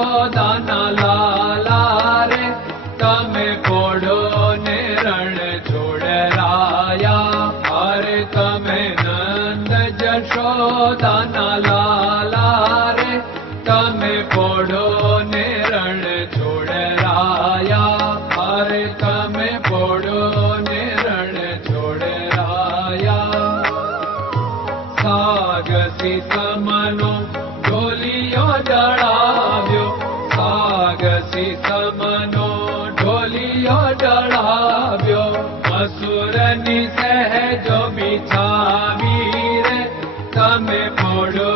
જશોદાના લાલા રે તમે પોડો ને રણ છોડરાયા. અરે તમે નંદ જશોદાના લાલા રે તમે પોડો ને રણ છોડરાયા. અરે તમે પોડો ને રણ છોડરાયા. સાગસી સમનો ઢોલિયો ડળાવ્યો, સાગસી સમનો ઢોલિયો ડળાવ્યો. મસૂરની સહેજો બિછાવી રે તમે પોડો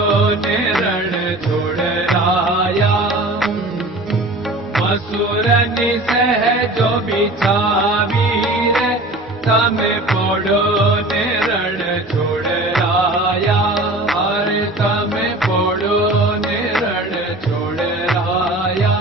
ને રણ છોડરાયા. મસૂરની સહેજો બિછાવી રે તમે પોડો ને રણ છોડરાયા. અરે તમે પોડો ને રણ છોડરાયા.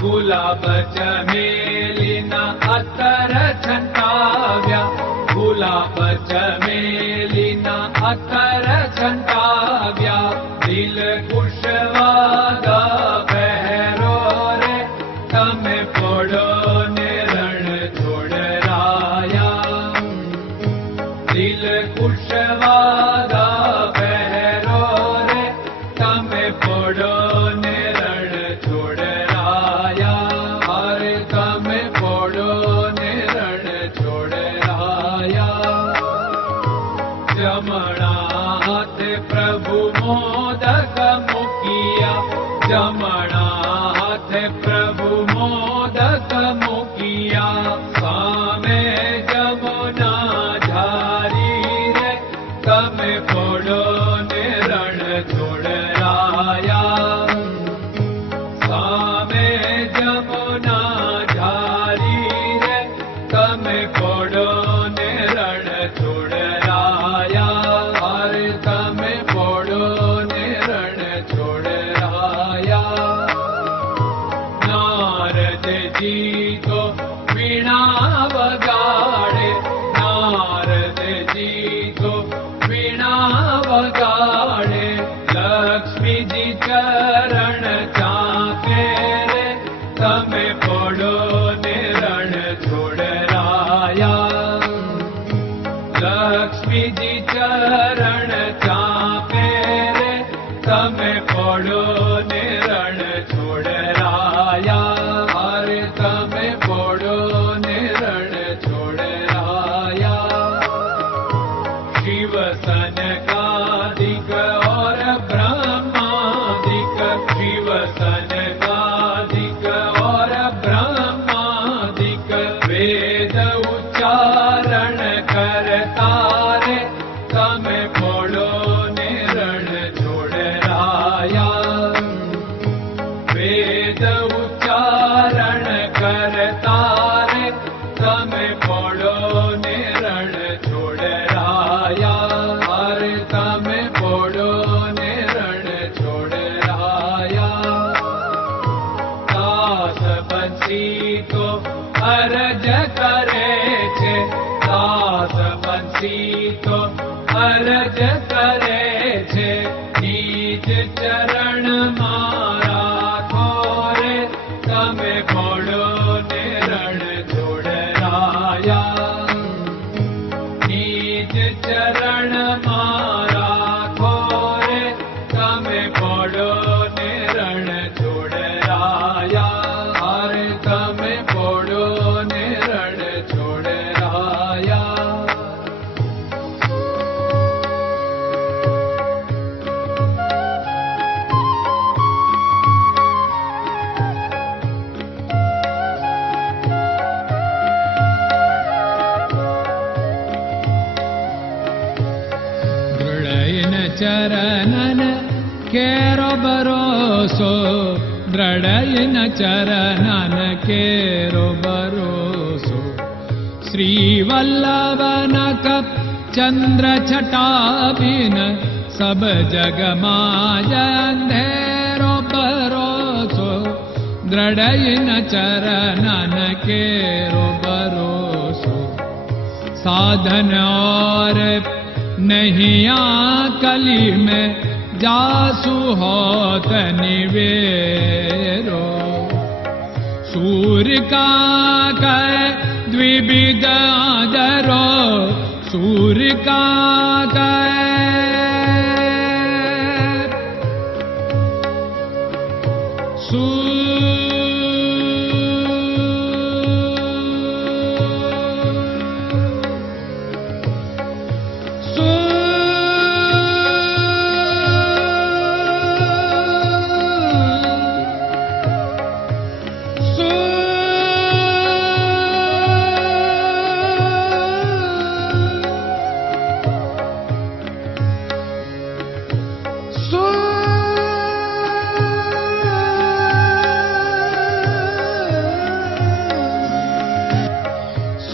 ગુલાબ ચમેલીના અત્તર છંટાવ્યા, ગુલાબ ચમેલીના અત્તર છંટાવ્યા. દિલ કુશવાદા પહેરો રે તમે પોડો ને રણ છોડરાયા. દિલ કુશવાદા પહેરો રે તમે પોડો ને રણ છોડરાયા. અરે તમે પોડો ને રણ છોડરાયા. જમણા હાથે પ્રભુ મોદક મૂકિયા, જમણા હાથે પ્રભુ મોદક મૂકિયા. સામે જમુના ઝારી રે તમે પોડો ને રણ છોડરાયા. સામે જમુના ઝારી રે તમે પોડો ને રણ છોડરાયા. અરે તમે પોડો ને રણ છોડરાયા. નારદજી તો વીણા વગાડે, નારદજી તો વીણા વગાડે. લક્ષ્મીજી ચરણ ચાકે રે તમે પોડો ને રણ છોડરાયા. લક્ષ્મીજી ચરણ ચાપે રે તમે પોડો ને રણ છોડરાયા. અરે તમે પોડો ને રણ છોડરાયા. શિવ સનકાદિક और ब्रह्मादिक, शिव सनकादिक और ब्रह्मादिक. वेद उच्चारण करता रे તમે પોડો ને રણ છોડરાયા. વેદ ઉચ્ચારણ કરતા રે તમે પોડો ને રણ છોડરાયા. અરે તમે પોડો ને રણ છોડરાયા. દાસ બંસી તો અરજ કરે છે, દાસ બંસી તો અરજ કરે છે. નીચ ચરણ મારા ખોરે તમે પોડો ને રણ છોડરાયા. નીચ ચરણ મારા ખોરે તમે પોડો ને રણ છોડરાયા. અરે તમે પોડો ને રણ છોડરાયા. ચરણન કેરો ભરોસો, દ્રઢયન ચરણન કેરો ભરોસો. શ્રી વલ્લભન કપ ચંદ્ર છટાબિન સબ જગમાં અંધેરો ભરોસો. દ્રઢયન ચરણન કેરો ભરોસો. साधन और नहीं कली में जासु होत निवेरो सूर्य का कै द्विविध आदरो सूर्य का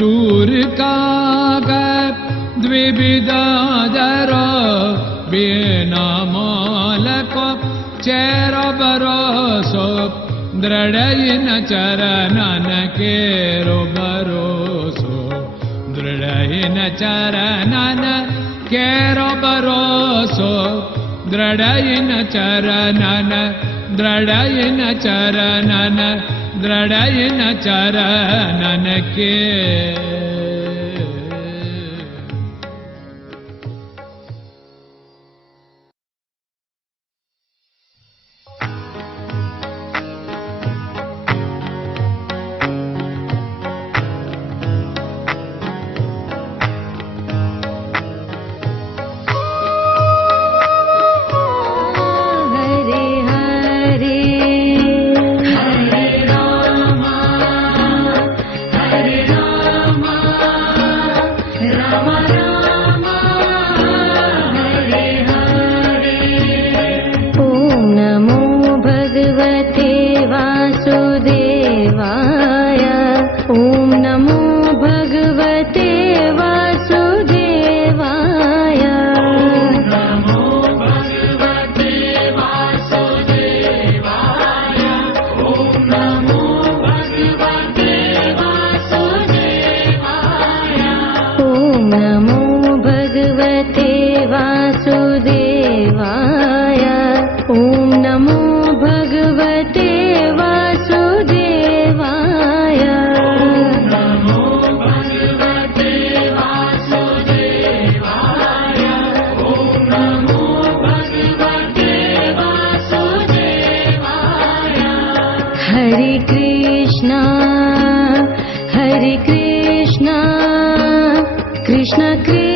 सूर्य का द्विविधादर बिना मालको चेर भरोसो दृढ़ चरणन केरो भरोसो दृढ़ चरणन केरो भरोसो दृढ़ चरणन दृढ़ चरणन दृढ़ चरणन के Krishna Krishna